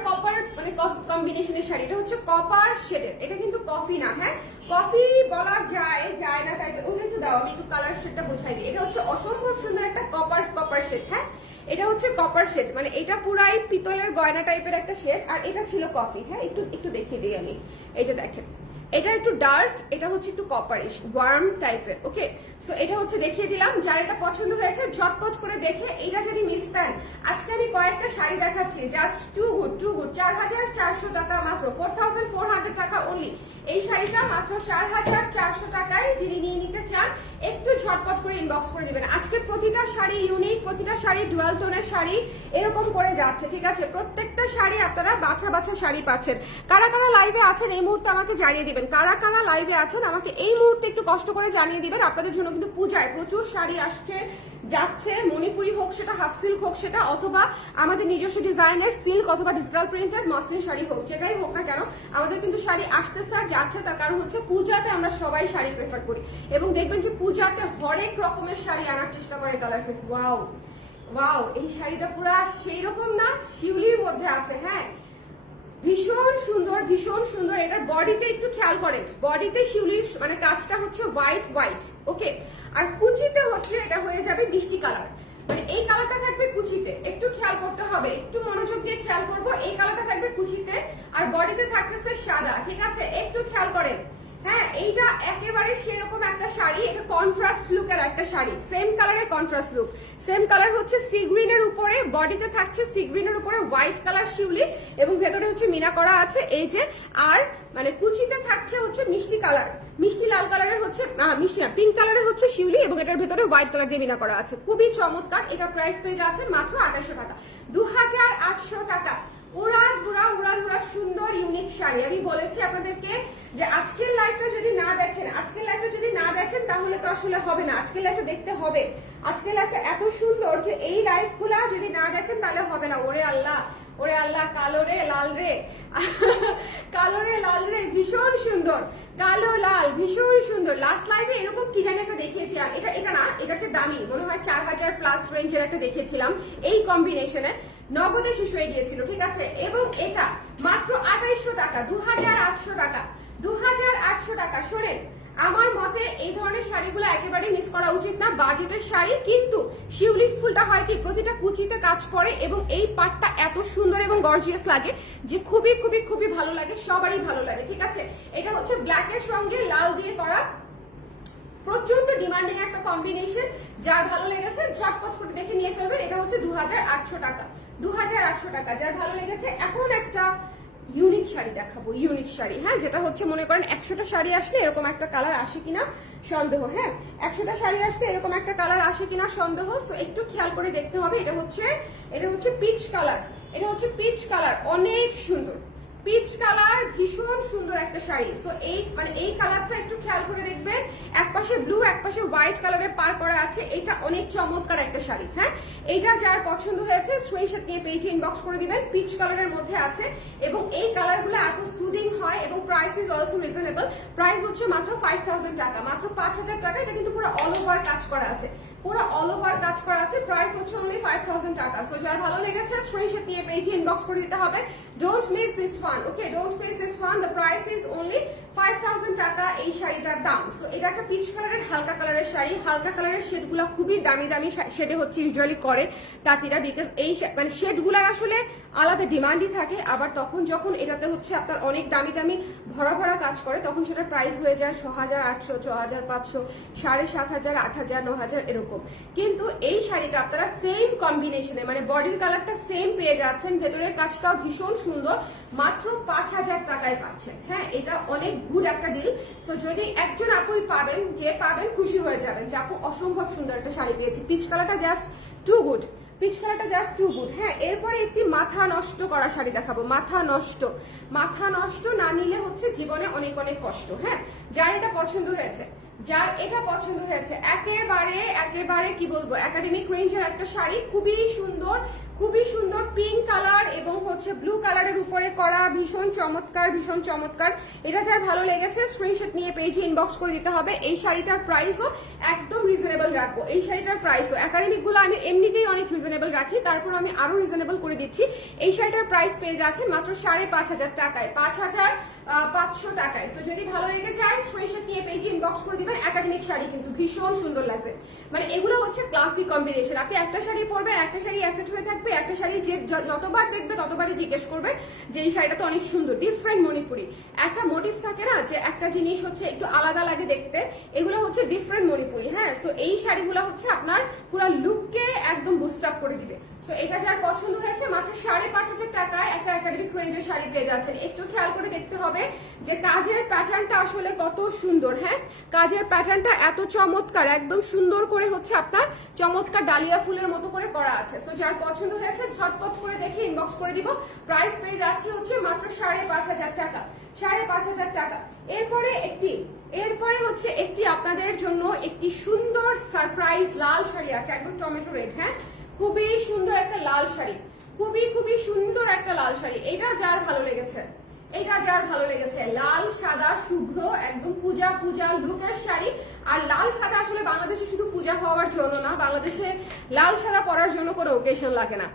মানে কম্বিনেশনের শাড়ি। এটা হচ্ছে কপার শেডের, এটা কিন্তু কফি না, হ্যাঁ কফি বলা যায় না টাইপের। ওটা একটু দাও, আমি একটু কালার শেডটা বোঝাই দিই। এটা হচ্ছে অসম্ভব সুন্দর একটা কপার শেড, হ্যাঁ এটা হচ্ছে কপার শেড, মানে এটা পুরাই পিতলের গয়না টাইপের একটা শেড, আর এটা ছিল কফি। হ্যাঁ একটু দেখিয়ে দিই আমি, এই যে দেখেন এটা একটু ডার্ক, এটা হচ্ছে একটু কপারিশ ওয়ার্ম টাইপের। ওকে, সো এটা হচ্ছে দেখিয়ে দিলাম। যার এটা পছন্দ হয়েছে ঝটপট করে দেখে এটা যদি মিস দেন, আজকে আমি কয়েকটা শাড়ি দেখাচ্ছি, জাস্ট টু গুড 4400 টাকা মাত্র, 4400 টাকা অনলি। এই শাড়িটা মাত্র 4400 টাকায় যিনি নিয়ে নিতে চান একটু ঝটপট করে ইনবক্স করে দিবেন। আজকে প্রতিটা শাড়ি ইউনিক, প্রতিটা শাড়ি ডুয়াল টোনের শাড়ি এরকম করে যাচ্ছে, ঠিক আছে? প্রত্যেকটা শাড়ি আপনারা বাছা শাড়ি পাচ্ছেন। কারা কারা লাইভে আছেন এই মুহূর্তে আমাকে জানিয়ে দিবেন, কারা কারা লাইভে আছেন আমাকে এই মুহূর্তে একটু কষ্ট করে জানিয়ে দিবেন। আপনাদের জন্য কিন্তু পূজায় প্রচুর শাড়ি আসছে যাচ্ছে, মণিপুরি হোক সেটা, হাফ সিল্ক হোক সেটা, অথবা আমাদের নিজস্ব ডিজাইনের সিল্ক অথবা ডিজিটাল প্রিন্টেড মসলিন শাড়ি হোক, যেটাই হোক না কেন আমাদের কিন্তু শাড়ি আসতেছে আর যাচ্ছে। তার কারণ হচ্ছে পূজাতে আমরা সবাই শাড়ি প্রেফার করি, এবং দেখবেন যে পূজাতে হরেক রকমের শাড়ি আনার চেষ্টা করে কালার ফিক্স। ওয়াও এই শাড়িটা পুরা সেই রকম না, শিউলির মধ্যে আছে, হ্যাঁ ভীষণ সুন্দর। এটার বডিতে একটু খেয়াল করেন, বডিতে শিউলির মানে কাজটা হচ্ছে হোয়াইট, ওকে, আর কুচিতে হচ্ছে এটা হয়ে যাবে মিষ্টি কালার, মানে এই কালারটা থাকবে কুচিতে, একটু খেয়াল করতে হবে, একটু মনোযোগ দিয়ে খেয়াল করবো। এই কালারটা থাকবে কুচিতে আর বডিতে থাকতেছে সাদা, ঠিক আছে? একটু খেয়াল করেন, হ্যাঁ এইটা একেবারে সেরকম একটা শাড়ি, এটা কন্ট্রাস্ট লুকের একটা শাড়ি, সেম কালারের কন্ট্রাস্ট লুক, সেম কালার হচ্ছে সি গ্রিনের উপরে, বডিতে থাকছে সি গ্রিনের উপরে হোয়াইট কালার শিউলি, এবং ভেতরে হচ্ছে মিনা করা আছে এই যে, আর মানে কুচিতে থাকছে হচ্ছে মিষ্টি কালার, মিষ্টি লাল কালারের হচ্ছে মিষ্টি না পিঙ্ক কালারের হচ্ছে শিউলি, এবং এটার ভেতরে হোয়াইট কালার দিয়ে মিনা করা আছে, খুবই চমৎকার। এটা প্রাইস পেয়ে যাচ্ছে মাত্র 2800 টাকা, 2800 টাকা। উড়া ধুরা সুন্দর ইউনিক শাড়ি। আমি বলেছি আপনাদেরকে যে আজকের লাইভটা যদি না দেখেন তাহলে তো আসলে হবে না, আজকের লাইভটা দেখতে হবে। আজকের লাইভটা এত সুন্দর যে এই লাইভগুলা যদি না দেখেন তাহলে হবে না। ওরে আল্লাহ কালো রে লাল রে ভীষণ সুন্দর, কালো লাল ভীষণ সুন্দর। লাস্ট লাইভে এরকম কি জানি একটা দেখিয়েছিলাম, এটা না, এটা হচ্ছে দামি, মনে হয় 4000 প্লাস রেঞ্জের একটা দেখিয়েছিলাম এই কম্বিনেশনে, নগদে শেষ হয়ে গিয়েছিল, ঠিক আছে? এবং এটা মাত্র 2800 টাকা, 2800 টাকা, 2800 টাকা। শোনেন, আমার মতে এই ধরনের শাড়িগুলো একেবারেই মিস করা উচিত না, বাজেটের শাড়ি, কিন্তু শিউলি ফুলটা হয় কি প্রতিটা কুচিতে কাজ করে, এবং এই পাটটা এত সুন্দর এবং গর্জিয়াস লাগে যে খুবই ভালো লাগে, সবারই ভালো লাগে, ঠিক আছে? এটা হচ্ছে ব্ল্যাকের সঙ্গে লাল দিয়ে করা, প্রচন্ড ডিমান্ডিং একটা কম্বিনেশন। যার ভালো লেগেছে ঝটপট করে দেখে নিয়ে ফেলবেন। এটা হচ্ছে 2800 টাকা, 2800 টাকা। যার ভালো লেগেছে, এখন একটা ইউনিক শাড়ি দেখাবো, ইউনিক শাড়ি, হ্যাঁ যেটা হচ্ছে মনে করেন 100টা শাড়ি আসলে এরকম একটা কালার আসে কিনা সন্দেহ, হ্যাঁ 100টা শাড়ি আসলে এরকম একটা কালার আসে কিনা সন্দেহ, সো একটু খেয়াল করে দেখতে হবে। এটা হচ্ছে পিচ কালার, এটা হচ্ছে পিচ কালার, অনেক সুন্দর পিচ কালার, ভীষণ সুন্দর একটা শাড়ি। সো এই কালারটা একটু খেয়াল করে দেখবেন, একপাশে ব্লু একপাশে হোয়াইট কালারের পার করা আছে, এটা অনেক চমৎকার একটা শাড়ি, হ্যাঁ এইটা যার পছন্দ হয়েছে স্ক্রিনশট নিয়ে পেজে ইনবক্স করে দিবেন। পিচ কালারের মধ্যে আছে, এবং এই কালারগুলো এত সুদিং হয়, এবং price is also reasonable. Price হচ্ছে মাত্র 5000 টাকা, মাত্র 5000 টাকা। এটা কিন্তু পুরো অল ওভার কাজ করা আছে, পুরো অল ওভার কাজ করা আছে। প্রাইস হচ্ছে অনলি 5000 টাকা। সো যার ভালো লেগেছে স্ক্রিনশট নিয়ে পেজে ইনবক্স করে দিতে হবে। Don't miss this one, okay don't miss this one. The price is only 5000 টাকা এই শাড়িটার দাম। সো এটা একটা পিচ কালারের হালকা কালারের শাড়ি, হালকা কালারের শেডগুলো খুবই দামি শেডে হচ্ছে ইউজুয়ালি করে তাঁতিরা, বিকজ এই মানে শেডগুলার আসলে আলাদা ডিমান্ডই থাকে। আবার তখন যখন এটাতে হচ্ছে আপনার অনেক দামি ভরা কাজ করে, তখন সেটার প্রাইস হয়ে যায় 6800, 6500, 7500, 8000, 9000 এরকম। কিন্তু এই শাড়িটা আপনারা সেম কম্বিনেশনে, মানে বডির কালারটা সেম পেয়ে যাচ্ছেন, ভেতরের কাজটাও ভীষণ সুন্দর, মাত্র 5000 টাকায় পাচ্ছেন। হ্যাঁ এটা অনেক গুড একটা ডিল। সো যদি একজন আপুই পাবেন, যে পাবেন খুশি হয়ে যাবেন যে আপু অসম্ভব সুন্দর একটা শাড়ি পেয়েছি। পিচ কালারটা জাস্ট টু গুড, পিচ কালারটা জাস্ট টু গুড। হ্যাঁ এরপরে একটি মাথা নষ্ট করা শাড়ি দেখাবো, মাথা নষ্ট না নিলে হচ্ছে জীবনে অনেক কষ্ট। হ্যাঁ যার এটা পছন্দ হয়েছে যার এটা পছন্দ হয়েছে, একেবারে একেবারে কি বলবো একাডেমিক রেঞ্জের একটা শাড়ি, খুবই সুন্দর, খুবই সুন্দর পিঙ্ক কালার এবং হচ্ছে ব্লু কালারের উপরে করা, ভীষণ চমৎকার, ভীষণ চমৎকার। এটা যার ভালো লেগেছে স্ক্রিনশট নিয়ে পেজে ইনবক্স করে দিতে হবে। এই শাড়িটার প্রাইসও একদম রিজনেবল রাখবো, এই শাড়িটার প্রাইসও একাডেমিক গুলো আমি এমনিতেই অনেক রিজনেবল রাখি, তারপর আমি আরো রিজনেবল করে দিচ্ছি। এই শাড়িটার প্রাইস পেয়ে যাচ্ছেন মাত্র 5,500 টাকায়, 5,500 টাকায়। সো যদি ভালো লেগে যায় স্ক্রিনশট নিয়ে পেজে ইনবক্স করে দিবেন। একাডেমিক শাড়ি কিন্তু ভীষণ সুন্দর লাগবে, মানে এগুলো হচ্ছে ক্লাসিক কম্বিনেশন। আপনি একটা শাড়ি পরবেন, একটা শাড়ি অ্যাসেট হয়ে থাকবে, একটা শাড়ি যে যতবার দেখবে ততবারই জিজ্ঞেস করবে যে এই শাড়িটা তো অনেক সুন্দর, ডিফারেন্ট মণিপুরি। একটা মোটিভ থাকে না যে একটা জিনিস হচ্ছে একটু আলাদা লাগে দেখতে, এগুলো হচ্ছে ডিফারেন্ট মণিপুরি। হ্যাঁ, সো এই শাড়িগুলো হচ্ছে আপনার পুরো লুককে একদম বুস্ট আপ করে দিবে। সো এটা যার পছন্দ হয়েছে মাত্র 5,500 টাকায় একটা একাডেমিক রেঞ্জের শাড়ি পেয়ে যাচ্ছেন। একটু খেয়াল করে দেখতে হবে যে কাজের প্যাটার্নটা আসলে কত সুন্দর। হ্যাঁ, কাজের প্যাটার্নটা এত চমৎকার, একদম সুন্দর করে হচ্ছে আপনার চমৎকার ডালিয়া ফুলের মতো করে করা আছে। সো যার পছন্দ হয়েছে ঝটপট করে দেখে ইনবক্স করে দিব। প্রাইস পেয়ে যাচ্ছে হচ্ছে মাত্র 5,500 টাকা, 5,500 টাকা। এরপরে হচ্ছে একটি আপনাদের জন্য একটি সুন্দর সারপ্রাইজ লাল শাড়ি আছে, একদম টমেটো রেড। হ্যাঁ, খুবই সুন্দর একটা লাল শাড়ি, খুবই খুবই সুন্দর একটা লাল শাড়ি। এটা যার ভালো লেগেছে, এটা যার ভালো লেগেছে, লাল সাদা শুভ্র একদম পূজা পূজা লুকের শাড়ি। আর লাল সাদা আসলে বাংলাদেশে শুধু পূজা হওয়ার জন্য না, বাংলাদেশে লাল সাদা পরার জন্য কোনো ওকেশন লাগে না।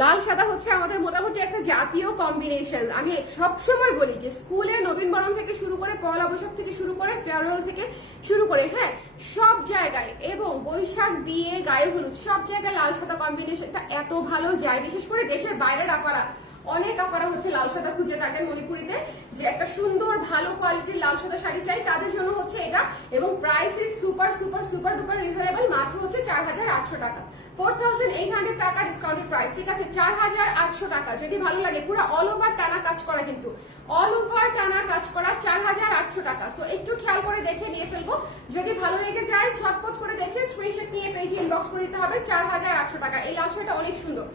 লাল সাদা হচ্ছে আমাদের মোটামুটি একটা জাতীয় কম্বিনেশন। আমি সবসময় বলি যে স্কুলে নবীনবরণ থেকে শুরু করে পয়লা বৈশাখ থেকে শুরু করে ফেয়ারওয়েল থেকে শুরু করে, হ্যাঁ, সব জায়গায় এবং বৈশাখ, বিয়ে, গায়ে হলুদ সব জায়গায় লাল সাদা কম্বিনেশনটা এত ভালো যায়। বিশেষ করে দেশের বাইরের আপারা, অনেক আপারা হচ্ছে লাল সাদা খুঁজে থাকেন মণিপুরিতে, যে একটা সুন্দর ভালো কোয়ালিটির লাল সাদা শাড়ি চাই, তাদের জন্য হচ্ছে এটা। এবং price is super super super duper reasonable, মাত্র হচ্ছে 4,800 টাকা, 4,800 টাকা ডিসকাউন্টেড প্রাইস। ঠিক আছে, 4,800 টাকা। যদি ভালো লাগে, পুরো অল ওভার টানা কাজ করা, কিন্তু অল ওভার টানা কাজ করা, 4,800 টাকা। সো একটু খেয়াল করে দেখে নিয়ে ফেলবো। যদি ভালো লেগে যায় ঝটপট করে দেখে স্ক্রিনশট নিয়ে পেজে ইনবক্স করে দিতে হবে। 4,800 টাকা। এই লাল শাড়িটা অনেক সুন্দর,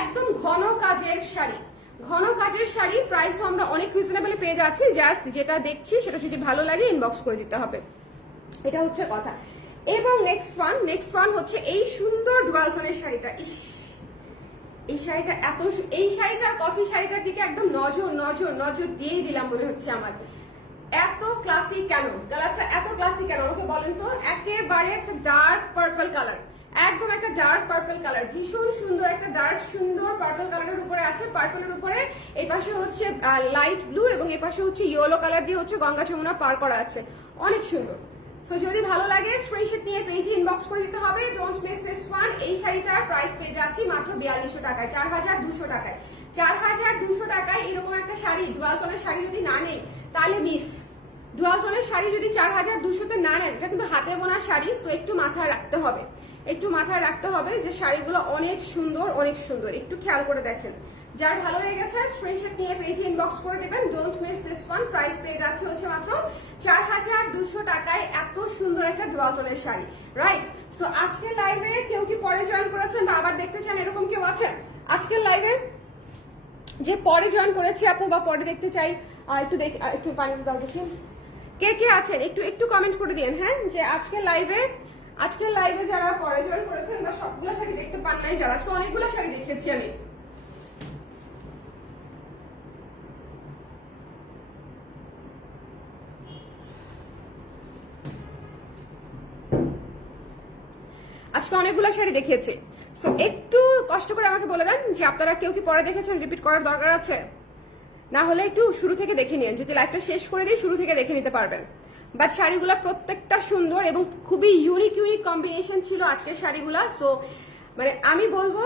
একদম ঘন কাজের শাড়ি, ঘন কাজের শাড়ি। প্রাইসও আমরা অনেক রিজনেবল পেয়ে যাচ্ছি। জাস্ট যেটা দেখছি সেটা যদি ভালো লাগে ইনবক্স করে দিতে হবে, এটা হচ্ছে কথা। এবং নেক্সট ওয়ান হচ্ছে এই সুন্দর ডুয়াল টোনের শাড়িটা। ইস, এই শাড়িটা এত, এই শাড়িটার কফি শাড়িটার দিকে একদম নজর নজর নজর দিয়েই দিলাম মনে হচ্ছে আমার। এত ক্লাসিক কেন, কালারটা এত ক্লাসিক কেন আমাকে বলেন তো। একেবারে একটা ডার্ক পার্পল কালার, একদম একটা ডার্ক পার্পল কালার, ভীষণ সুন্দর একটা ডার্ক সুন্দর পার্পল কালারের উপরে আছে। পার্পলের উপরে এই পাশে হচ্ছে লাইট ব্লু এবং এই পাশে হচ্ছে ইয়েলো কালার দিয়ে হচ্ছে গঙ্গা যমুনা পার করা আছে, অনেক সুন্দর। সো যদি ভালো লাগে স্ক্রিনশট নিয়ে পেজে ইনবক্স করে দিতে হবে। Don't miss this one. এই শাড়িটার প্রাইস পেয়ে যাচ্ছি মাত্র 4,200 টাকায়, 4,200 টাকায়, 4,200 টাকায়। এরকম একটা শাড়ি, ডুয়াল টোনের শাড়ি যদি না নেই তাহলে মিস। ডুয়াল টোনের শাড়ি যদি 4,200-তে না নেন, এটা কিন্তু হাতে বোনা শাড়ি। সো একটু মাথায় রাখতে হবে, একটু মাথায় রাখতে হবে যে শাড়িগুলো অনেক সুন্দর, অনেক সুন্দর। একটু খেয়াল করে দেখেন। যার ভালো লেগেছে স্ক্রিনশট নিয়ে পেজে ইনবক্স করে দিবেন। Don't miss this one. Price পেয়ে যাচ্ছে হচ্ছে মাত্র 4,200 টাকায় এত সুন্দর একটা ডুয়াল টোনের শাড়ি, রাইট? সো আজকের লাইভে কেউ কি পরে জয়েন করেছেন বা আবার দেখতে চান, এরকম কেউ আছেন আজকের লাইভে যে পরে জয়েন করেছি আপু বা পরে দেখতে চাই? একটু পানি দাও দেখি, কে কে আছেন একটু একটু কমেন্ট করে দিন। হ্যাঁ, যে আজকের লাইভে যারা পরে জয়েন করেছেন বা সবগুলো শাড়ি দেখতে পান নাই যারা, আজকে অনেকগুলো শাড়ি দেখেছি আমি। আজকে অনেকগুলো শাড়ি দেখিয়েছি। সো একটু কষ্ট করে আমাকে বলে দেন যে আপনারা কেউ কি পরে দেখেছেন, রিপিট করার দরকার আছে? না হলে একটু শুরু থেকে দেখে নিন, যদি লাইভটা শেষ করে দিই শুরু থেকে দেখে নিতে পারবেন। বাট শাড়িগুলো প্রত্যেকটা সুন্দর এবং খুবই ইউনিক কম্বিনেশন ছিল আজকের শাড়িগুলা। সো মানে আমি বলবো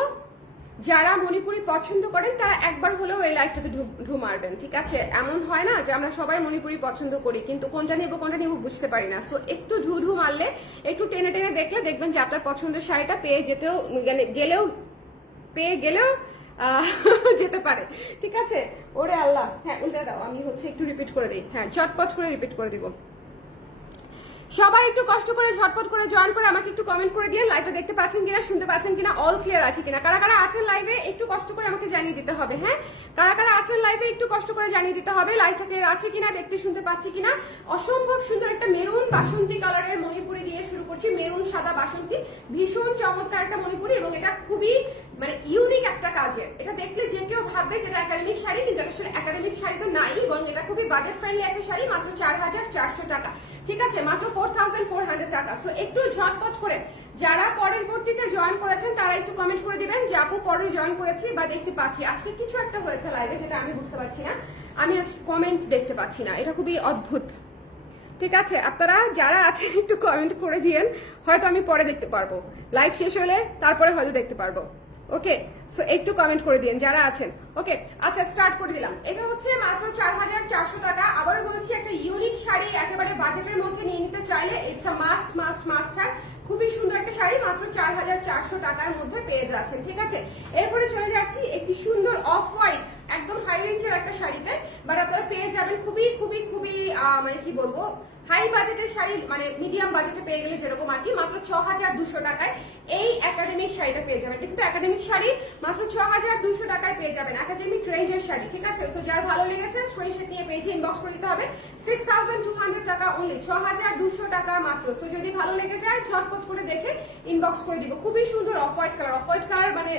যারা মণিপুরি পছন্দ করেন তারা একবার হলেও এই লাইফটাতে ঢু মারবেন, ঠিক আছে? এমন হয় না যে আমরা সবাই মণিপুরি পছন্দ করি কিন্তু কোনটা নিব বুঝতে পারি না। সো একটু ঢু মারলে, একটু টেনে টেনে দেখলে দেখবেন যে আপনার পছন্দের শাড়িটা পেয়ে গেলেও যেতে পারে, ঠিক আছে? ওরে আল্লাহ, হ্যাঁ উল্টে দাও, আমি হচ্ছে একটু রিপিট করে দিই। হ্যাঁ, চটপট করে রিপিট করে দিব। সবাই একটু কষ্ট করে ঝটপট করে জয়েন করে আমাকে একটু কমেন্ট করে দিয়ে লাইভে দেখতে পাচ্ছেন কিনা, শুনতে পাচ্ছেন কিনা, অল ক্লিয়ার আছে কিনা। কারা কারা আছেন লাইভে একটু কষ্ট করে আমাকে জানিয়ে দিতে হবে। হ্যাঁ, কারা কারা আছেন লাইভে একটু কষ্ট করে জানিয়ে দিতে হবে লাইভটা ক্লিয়ার আছে কিনা, দেখতে শুনতে পাচ্ছি কিনা। অসম্ভব সুন্দর একটা মেরুন বাসন্তী কালারের মণিপুরি দিয়ে শুরু করছি। মেরুন সাদা বাসন্তী, ভীষণ চমৎকার একটা মণিপুরি এবং এটা খুবই মানে ইউনিক একটা কাজের। এটা দেখলে যে কেউ ভাববে যে এটা একাডেমিক শাড়ি, কিন্তু আসলে একাডেমিক শাড়ি তো নাই, বরং এটা খুবই বাজেট ফ্রেন্ডলি একটা শাড়ি, মাত্র 4400 টাকা। ঠিক আছে, মাত্র 4400 টাকা। সো একটু ঝটপট করে যারা পরবর্তীতে জয়েন করেছেন তারা একটু কমেন্ট করে দিবেন যে আপু পরে জয়েন করেছি বা দেখতে পাচ্ছি। আজকে কিছু একটা হয়েছে লাইভে যেটা আমি বুঝতে পারছি না, আমি আজকে কমেন্ট দেখতে পাচ্ছি না, এটা খুবই অদ্ভুত। ঠিক আছে, আপনারা যারা আছেন একটু কমেন্ট করে দিয়েন, হয়তো আমি পরে দেখতে পারবো, লাইভ শেষ হলে তারপরে হয়তো দেখতে পারবো। ওকে, সো একটু কমেন্ট করে দিন যারা আছেন। ওকে, আচ্ছা স্টার্ট করে দিলাম। এটা হচ্ছে মাত্র 4400 টাকা। আবারও বলছি, একটা ইউনিক শাড়ি একেবারে বাজেটের মধ্যে নিয়ে নিতে চাইলে it's a must must must have. খুবই সুন্দর একটা শাড়ি, মাত্র 4400 টাকার মধ্যে পেয়ে যাচ্ছেন। ঠিক আছে, এরপরে চলে যাচ্ছি একটি সুন্দর অফ হোয়াইট একদম হাই রেঞ্জের একটা শাড়িতে, বাট আপনারা পেয়ে যাবেন খুবই খুবই খুবই মানে কি বলবো, হাই বাজেটের শাড়ি, মানে মিডিয়াম বাজেটে পেয়ে গেলে যেরকম আর কি, মাত্র 6200 টাকায় এই একাডেমিক শাড়িটা পেয়ে যাবেন। কিন্তু একাডেমিক শাড়ি মাত্র 6200 টাকায় পেয়ে যাবেন, একাডেমিক রেঞ্জের শাড়ি। ঠিক আছে, সো যার ভালো লেগেছে স্ক্রিনশট নিয়ে পেজে ইনবক্স করে দিতে হবে। 6200 টাকা অনলি, 6200 টাকা মাত্র। সো যদি ভালো লেগে যায় ঝটপট করে দেখে ইনবক্স করে দিব। খুবই সুন্দর off white colour, off white colour মানে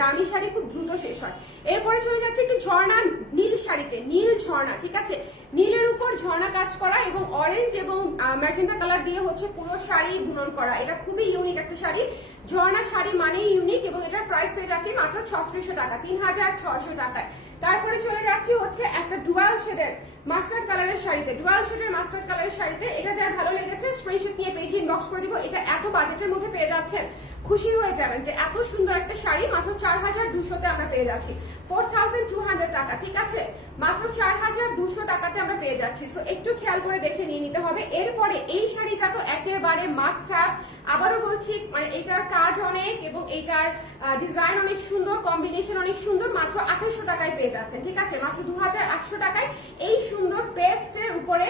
দামি শাড়ি খুব দ্রুত শেষ হয়। এরপরে চলে যাচ্ছে একটু ঝর্ণা নীল শাড়িতে, নীল ঝর্ণা। ঠিক আছে, নীলের উপর ঝর্ণা কাজ করা এবং অরেঞ্জ এবং ম্যাজেন্টা কালার দিয়ে হচ্ছে পুরো শাড়ি বুনন করা। এটা খুবই ইউনিক একটা শাড়ি, ঝর্ণা শাড়ি মানেই ইউনিক, এবং এটার প্রাইস পেয়ে যাচ্ছে মাত্র 3600 টাকা, 3600 টাকায়। তারপরে চলে যাচ্ছি হচ্ছে একটা ডুয়াল শেডের মাস্টার্ড কালারের শাড়িতে, ডুয়াল শেডের মাস্টার্ড কালারের শাড়িতে। এটা যার ভালো লেগেছে স্ক্রিনশট নিয়ে পেজে ইনবক্স করে দিব। এটা এত বাজেটের মধ্যে পেয়ে যাচ্ছেন, খুশি হয়ে যাবেন যে এত সুন্দর একটা শাড়ি মাত্র 4200 তে আমরা পেয়ে যাচ্ছি, 4200 টাকা। ঠিক আছে, মাত্র 4200 টাকাতে আমরা পেয়ে যাচ্ছি। সো একটু খেয়াল করে দেখে নিয়ে নিতে হবে। এরপরে এই শাড়িটা তো একেবারে মাস্ট হ্যাভ। আবারও বলছি, মানে এটার কাজ অনেক এবং এটার ডিজাইন অনেক সুন্দর, কম্বিনেশন অনেক সুন্দর, মাত্র 2800 টাকায় পেয়ে যাচ্ছেন। ঠিক আছে, মাত্র 2800 টাকায় এই সুন্দর পেস্টের উপরে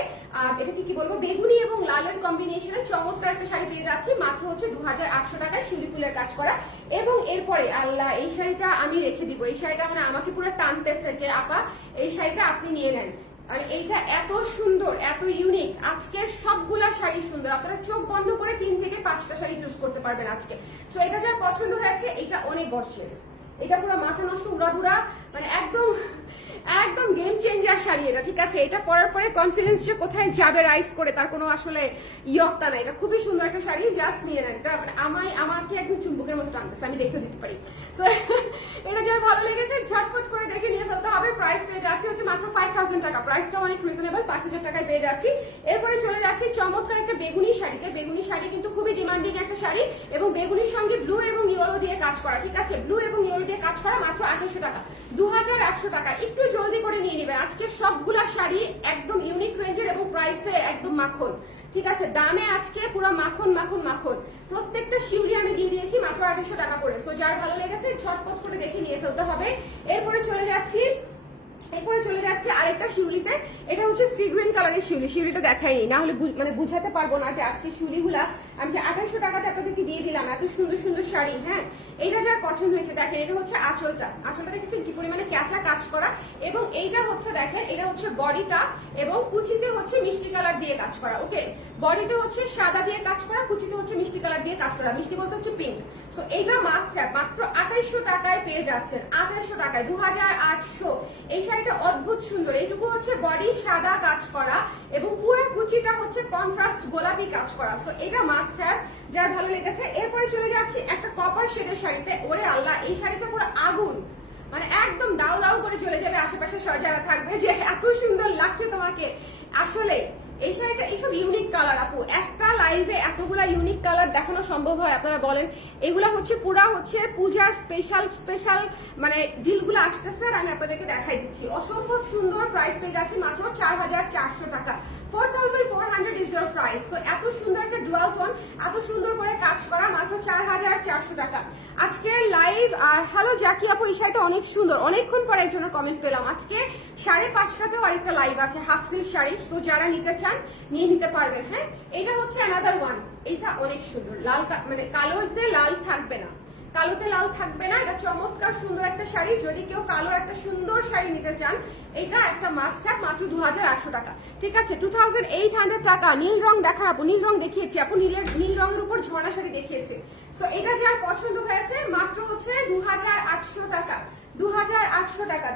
এটাকে কি বলবো, বেগুনি এবং লালের কম্বিনেশনে চমৎকার একটা শাড়ি পেয়ে যাচ্ছি, মাত্র হচ্ছে 2800 টাকায় শিউলি ফুলের কাজ করা। এবং এরপরে আল্লাহ, এই শাড়িটা আমি রেখে দিব, এই শাড়িটা মানে আমাকে পুরো টানতেছে যে আপা এই শাড়িটা আপনি নিয়ে নেন। আর এইটা এত সুন্দর, এত ইউনিক, আজকের সবগুলা শাড়ি সুন্দর, আপনারা চোখ বন্ধ করে 3 থেকে 5টা শাড়ি চুজ করতে পারবেন আজকে। সো এটা যার পছন্দ হয়েছে, এটা অনেক গর্জিয়াস, এটা পুরো মাথা নষ্ট উড়াধুরা, মানে একদম একদম গেম চেঞ্জার শাড়ি এটা। ঠিক আছে, এটা পরার পরে কনফিডেন্স যে কোথায় যাবে রাইজ করে তার কোনো আসলে ইয়ত্তা নাই। এটা খুবই সুন্দর একটা শাড়ি, জাস্ট নিয়ে নেন। এটা মানে আমাকে একদম চুম্বকের মতো টানতেছে, আমি রেখেও দিতে পারি। সো এটা যার ভালো লেগেছে ঝটপট করে দেখে নিয়ে ফেলতে হবে। প্রাইস পেয়ে যাচ্ছে হচ্ছে মাত্র 5000 টাকা, প্রাইসটা অনেক রিজনেবল, 5000 টাকায় পেয়ে যাচ্ছি। এরপরে চলে যাচ্ছি চমৎকার একটা বেগুনি শাড়িতে। বেগুনি শাড়ি কিন্তু খুবই ডিমান্ডিং একটা শাড়ি, এবং বেগুনির সঙ্গে ব্লু এবং ইয়েলো দিয়ে কাজ করা। ঠিক আছে, ব্লু এবং ইয়েলো দিয়ে কাজ করা, মাত্র 2800 টাকা, 2800 টাকা। একটু জলদি করে নিয়ে নেবেন, আজকে সবগুলা শাড়ি একদম ইউনিক রেঞ্জের এবং প্রাইসে একদম মাখন। ঠিক আছে, দামে আজকে পুরো মাখন মাখন মাখন। প্রত্যেকটা শিউলি আমি দিয়ে দিয়েছি মাত্র 2800 টাকা করে। সো যার ভালো লেগেছে ঝটপট করে দেখে নিয়ে ফেলতে হবে। এরপরে চলে যাচ্ছি আরেকটা শিউলিতে। এটা হচ্ছে সি গ্রিন কালারের শিউলি, শিউলিটা দেখাইনি, না হলে মানে বুঝাতে পারবো না যে আজকে শিউলিগুলা আমি যে 2800 টাকাতে আপনাদেরকে দিয়ে দিলাম, এত সুন্দর সুন্দর শাড়ি। হ্যাঁ, এইটা যার পছন্দ হয়েছে দেখেন, এটা হচ্ছে আঁচলটা দেখেছেন কি পরিমাণে ক্যাঁচা কাজ করা, এবং এইটা হচ্ছে দেখেন, এটা হচ্ছে বডিটা, এবং কুচিতে হচ্ছে মিষ্টি কালার দিয়ে কাজ করা। ওকে, বডিতে হচ্ছে সাদা দিয়ে কাজ করা, কুচিতে হচ্ছে মিষ্টি কালার দিয়ে কাজ করা, মিষ্টি বলতে হচ্ছে পিঙ্ক। সো এইটা মাস্ট হ্যাভ, মাত্র 2800 টাকায় পেয়ে যাচ্ছেন, 2800 টাকায়, 2800। এই শাড়িটা অদ্ভুত সুন্দর, এইটুকু হচ্ছে বডি সাদা কাজ করা এবং পুরো কুচিটা হচ্ছে কন্ট্রাস্ট গোলাপি কাজ করা। সো এটা মাস্ট হ্যাভ, যার ভালো লেগেছে। এরপরে চলে যাচ্ছি একটা কপার শেডের শাড়িতে। ওরে আল্লাহ, এই শাড়িটা পুরো আগুন, মানে একদম দাও দাও করে চলে যাবে আশেপাশে যারা থাকবে যে এত সুন্দর লাগছে তোমাকে। আসলে এই শাড়িটা, এইসব ইউনিক কালার আপু, একটা লাইভে এতগুলা ইউনিক কালার দেখানো সম্ভব হয়? আপনারা বলেন। এগুলা হচ্ছে পুরা হচ্ছে পূজার স্পেশাল মানে ডিলগুলো আসতেছে, আর আমি আপনাদেরকে দেখাই দিচ্ছি। অসম্ভব সুন্দর, প্রাইস পেয়ে যাচ্ছে মাত্র 4400 টাকা, 4400 ইজ ইয়োর প্রাইস। সো এত সুন্দর একটা ডুয়াল টোন, এত সুন্দর করে কাজ করা, মাত্র 4400 টাকা। আজকে লাইভ, হ্যালো জাকি আপু, এই শাড়িটা অনেক সুন্দর, অনেকক্ষণ পরে একজনের কমেন্ট পেলাম। আজকে 5:30তেও আরেকটা লাইভ আছে হাফ সিল্ক শাড়ি, তো যারা নিতে চান নিয়ে নিতে পারবেন। হ্যাঁ, এটা হচ্ছে অ্যানাদার ওয়ান, এটা অনেক সুন্দর, লাল মানে কালোতে লাল থাকবে না, কালোতে লাল থাকবে না, এটা চমৎকার সুন্দর একটা শাড়ি। যদি কেউ কালো একটা সুন্দর শাড়ি নিতে চান, এটা একটা মাস্ট হ্যাভ, মাত্র 2800 টাকা। ঠিক আছে, 2800 টাকা। নীল রং দেখাবো, নীল রং দেখিয়েছি আপু, নীল রঙের উপর ঝর্ণা শাড়ি দেখিয়েছি। সো এটা যার পছন্দ হয়েছে মাত্র হচ্ছে 2800 টাকা, 2800 টাকা।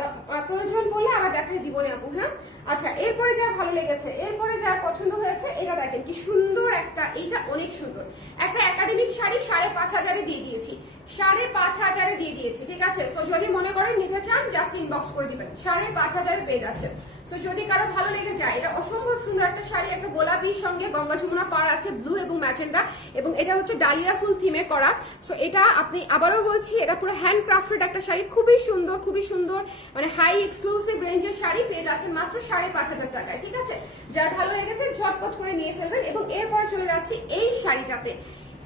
প্রয়োজন পড়লে আবার দেখাই দিব না আপু। হ্যাঁ, আচ্ছা, এরপরে যার ভালো লেগেছে, এরপরে যার পছন্দ হয়েছে, এটা দেখেন কি সুন্দর একটা, এইটা অনেক সুন্দর একটা একাডেমিক শাড়ি, 5500 দিয়ে দিয়েছি, 5500 দিয়ে দিয়েছি। ঠিক আছে, সো যদি মনে করেন নিতে চান জাস্ট ইনবক্স করে দিবেন, 5500 পেয়ে যাচ্ছেন। সো যদি কারো ভালো লেগে যায়, এটা অসম্ভব সুন্দর একটা শাড়ি, একটা গোলাপির সঙ্গে গঙ্গা যমুনা পাড় আছে, ব্লু এবং ম্যাজেন্ডা, এবং এটা হচ্ছে ডালিয়া ফুল থিমে করা। সো এটা আপনি, আবারও বলছি, এটা পুরো হ্যান্ড ক্রাফটেড একটা শাড়ি, খুবই সুন্দর, খুবই সুন্দর, মানে হাই এক্সক্লুসিভ রেঞ্জের শাড়ি পেয়ে যাচ্ছেন মাত্র 5500 টাকায়। ঠিক আছে, যার ভালো লেগেছে ঝটপট করে নিয়ে ফেলবেন। এবং এরপরে চলে যাচ্ছি এই শাড়িটাতে।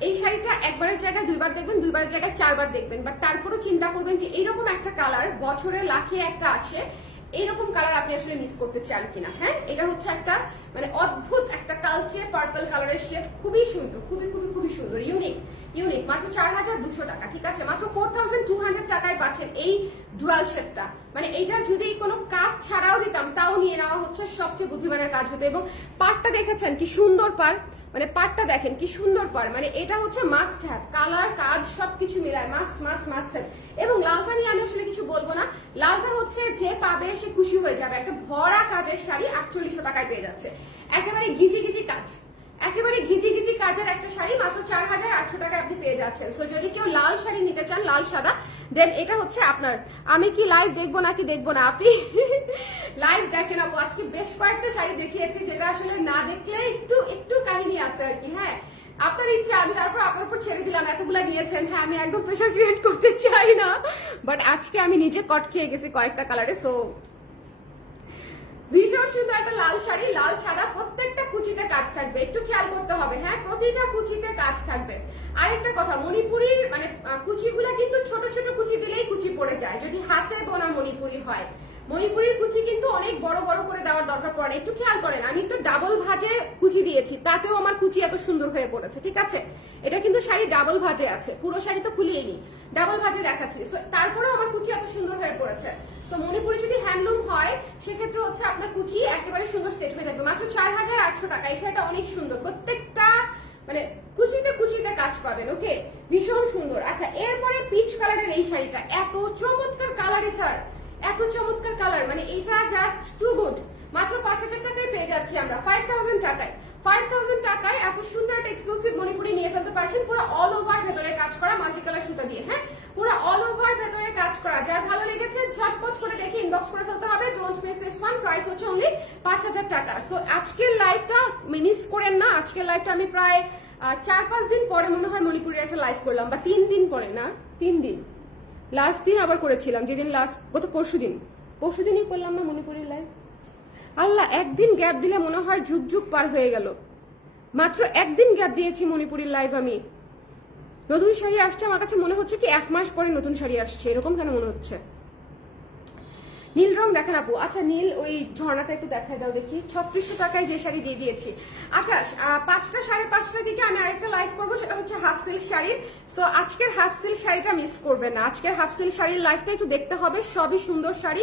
এই শাড়িটা একবারের জায়গায় দুইবার দেখবেন, দুইবারের জায়গায় চারবার দেখবেন, বাট তারপরও চিন্তা করবেন যে এইরকম একটা কালার বছরে লাখে একটা আসে, এইরকম কালার আপনি আসলে মিস করতে চান কিনা। হ্যাঁ, এটা হচ্ছে একটা মানে অদ্ভুত একটা কালচে পার্পল কালারের শেড, খুবই সুন্দর, খুবই খুবই খুবই সুন্দর, ইউনিক ইউনিক, মাত্র 4200 টাকা। ঠিক আছে, মাত্র 4200 টাকায় পাচ্ছেন এই ডুয়াল শেডটা। মানে এইটা যদি কোনো কাজ ছাড়াও দিতাম তাও নিয়ে নেওয়া হচ্ছে, সবচেয়ে বুদ্ধিমানের কাজ হতো। এবং পাড়টা দেখেছেন কি সুন্দর পাড়, মানে পাড়টা দেখেন কি সুন্দর পাড়, মানে এটা হচ্ছে মাস্ট হ্যাভ, কালার কাজ সবকিছু মিলায় মাস্ট মাস্ট মাস্ট হ্যাভ। এবং লালটা নিয়ে আমি আসলে কিছু বলবো না, লালটা হচ্ছে যে পাবে সে খুশি হয়ে যাবে। একটা ভরা কাজের শাড়ি 4800 টাকায় পেয়ে যাচ্ছে, একেবারে ঘিজি ঘিজি কাজ, একেবারে ঘিজি ঘিজি কাজের একটা শাড়ি মাত্র 4800 টাকায় আপনি পেয়ে যাচ্ছেন। সো যদি কেউ লাল শাড়ি নিতে চান, লাল সাদা, দেন এটা হচ্ছে আপনার। আমি কি লাইভ দেখবো নাকি দেখবো না, আপনি লাইভ দেখেন আপু। আজকে বেশ কয়েকটা শাড়ি দেখিয়েছি যেটা আসলে না দেখলে একটু একটু কাহিনী আছে আর কি। হ্যাঁ, আপনার ইচ্ছা, আমি তারপর আপনার উপর ছেড়ে দিলাম, এতগুলা নিয়েছেন। হ্যাঁ, আমি একদম প্রেশার ক্রিয়েট করতে চাই না, বাট আজকে আমি নিজে কট খেয়ে গেছি কয়েকটা কালারে। সো ভীষণ সুন্দর একটা লাল শাড়ি, লাল সাদা, প্রত্যেকটা কুচিতে কাজ থাকবে, একটু খেয়াল করতে হবে। হ্যাঁ, প্রতিটা কুচিতে কাজ থাকবে। আরেকটা কথা, মণিপুরির মানে কুচিগুলা কিন্তু ছোট ছোট কুচি দিলেই কুচি পড়ে যায়, যদি হাতে বোনা মণিপুরি হয়। মণিপুরির কুচি কিন্তু অনেক বড় বড় করে দেওয়ার দরকার পড়ে, একটু খেয়াল করেন। আমি তো ডাবল ভাজে কুচি দিয়েছি, তাতেও আমার কুচি এত সুন্দর হয়ে পড়েছে। ঠিক আছে, এটা কিন্তু শাড়ি ডাবল ভাজে আছে, পুরো শাড়ি তো খুলিয়েনি, ডাবল ভাজে দেখাচ্ছি। তারপরেও আমার কুচি এত সুন্দর হয়ে পড়েছে। সো মণিপুরি যদি হ্যান্ডলুম হয় সেক্ষেত্রে হচ্ছে আপনার কুচি একেবারে সুন্দর সেট হয়ে থাকবে, মাত্র 4800 টাকা। এই শাড়িটা অনেক সুন্দর, প্রত্যেকটা মানে কুচিতে কুচিতে কাজ পাবেন। ওকে, ভীষণ সুন্দর। আচ্ছা, এরপরে পিচ কালারের এই শাড়িটা, এত চমৎকার কালার, এটার এত চমৎকার কালার, মানে এটা জাস্ট টু গুড। মাত্র 5000 টাকায় পেয়ে যাচ্ছি আমরা, 5000 টাকায়। 5000 টাকায় এত সুন্দর একটা এক্সক্লুসিভ মণিপুরি নিয়ে ফেলতে পারছেন, পুরো অল ওভার ভেতরে কাজ করা, মাল্টি কালার সুতা দিয়ে। হ্যাঁ, পুরো অল ওভার ভেতরে কাজ করা। যার ভালো লেগেছে ঝটপট করে দেখে ইনবক্স করে ফেলতে হবে। Don't miss this one, price হচ্ছে অনলি 5000 টাকা। সো আজকের লাইভটা মিস করেন না। আজকের লাইভটা আমি প্রায় 4-5 দিন পরে মনে হয় মণিপুরের একটা লাইভ করলাম, বা 3 দিন পরে, না 3 দিন, লাস্ট দিন আবার করেছিলাম, যেদিন লাস্ট গত পরশুদিনই করলাম না মণিপুরের লাইভ। আল্লাহ, একদিন গ্যাপ দিলে মনে হয় যুগ যুগ পার হয়ে গেল। মাত্র একদিন গ্যাপ দিয়েছি মণিপুরের লাইভ আমি। নতুন শাড়ি আসছে, আমার কাছে মনে হচ্ছে কি 1 মাস পরে নতুন শাড়ি আসছে, এরকম কেন মনে হচ্ছে। নীল রং দেখেন আপু। আচ্ছা, নীল ওই ঝর্ণাটা একটু দেখায় দাও দেখি। 3600 টাকায় যে শাড়ি দিয়ে দিয়েছি। আচ্ছা, 5টা 5:30টার দিকে আমি আরেকটা লাইভ করবো, সেটা হচ্ছে হাফ সিল্ক শাড়ির। সো আজকের হাফ সিল্ক শাড়িটা মিস করবেন না। আজকের হাফ সিল্ক শাড়ির লাইভটা একটু দেখতে হবে, সবই সুন্দর শাড়ি,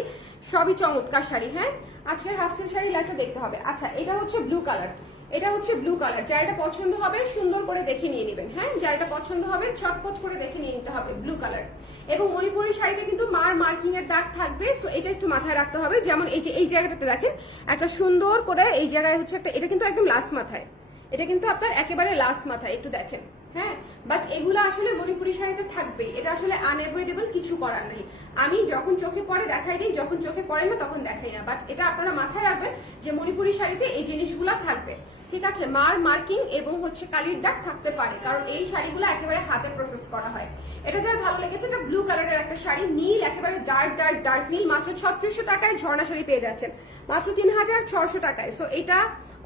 সবই চমৎকার শাড়ি। হ্যাঁ, আজকের হাফ সিল্ক শাড়ির লাইভটা দেখতে হবে। আচ্ছা, এটা হচ্ছে ব্লু কালার, এটা হচ্ছে ব্লু কালার। যার এটা পছন্দ হবে সুন্দর করে দেখে নিয়ে নেবেন। হ্যাঁ, যার এটা পছন্দ হবে ছটপট করে দেখে নিয়ে নিতে হবে, ব্লু কালার। এবং মণিপুরি শাড়িতে কিন্তু মার মার্কিং এর দাগ থাকবে, সো এটা একটু মাথায় রাখতে হবে। যেমন এই যে এই জায়গাটাতে দেখেন একটা সুন্দর করে, এই জায়গায় হচ্ছে একটা, এটা কিন্তু একদম লাস্ট মাথায়, এটা কিন্তু আপনার একেবারে লাস্ট মাথায়, একটু দেখেন। হ্যাঁ, বাট এগুলো আসলে মণিপুরি শাড়িতে থাকবেই, এটা আসলে আনএভয়েডেবল, কিছু করার নেই। আমি যখন চোখে পড়ে দেখাই দিই, যখন চোখে পড়ে না তখন দেখাই না, বাট এটা আপনারা মাথায় রাখবেন যে মণিপুরি শাড়িতে এই জিনিসগুলো থাকবে। ঠিক আছে, মার মার্কিং এবং হচ্ছে কালির দাগ থাকতে পারে, কারণ এই শাড়িগুলো একেবারে হাতে প্রসেস করা হয়। এটা যার ভালো লেগেছে, এটা ব্লু কালারের একটা শাড়ি, নীল, একেবারে ডার্ক ডার্ক ডার্ক নীল, মাত্র 3600 টাকায় ঝর্ণা শাড়ি পেয়ে যাচ্ছেন, মাত্র 3600 টাকায়। সো এটা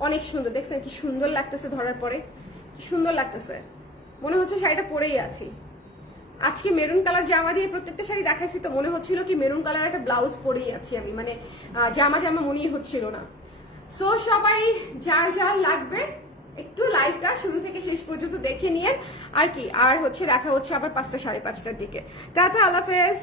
অনেক সুন্দর, দেখছেন কি সুন্দর লাগতেছে, ধরার পরে কি সুন্দর লাগতেছে, মনে হচ্ছে শাড়িটা পরেই আছি। আজকে মেরুন কালার জামা দিয়ে প্রত্যেকটা শাড়ি দেখাচ্ছি তো মনে হচ্ছিল কি মেরুন কালার একটা ব্লাউজ পরেই আছি আমি, মানে জামা জামা মনেই হচ্ছিল না। সো সবাই যার যার লাগবে একটু লাইভটা শুরু থেকে শেষ পর্যন্ত দেখে নিয়েন। আর কি আর হচ্ছে দেখা হচ্ছে আবার 5টা 5:30টার দিকে। টাটা, আল্লাহ হাফেজ।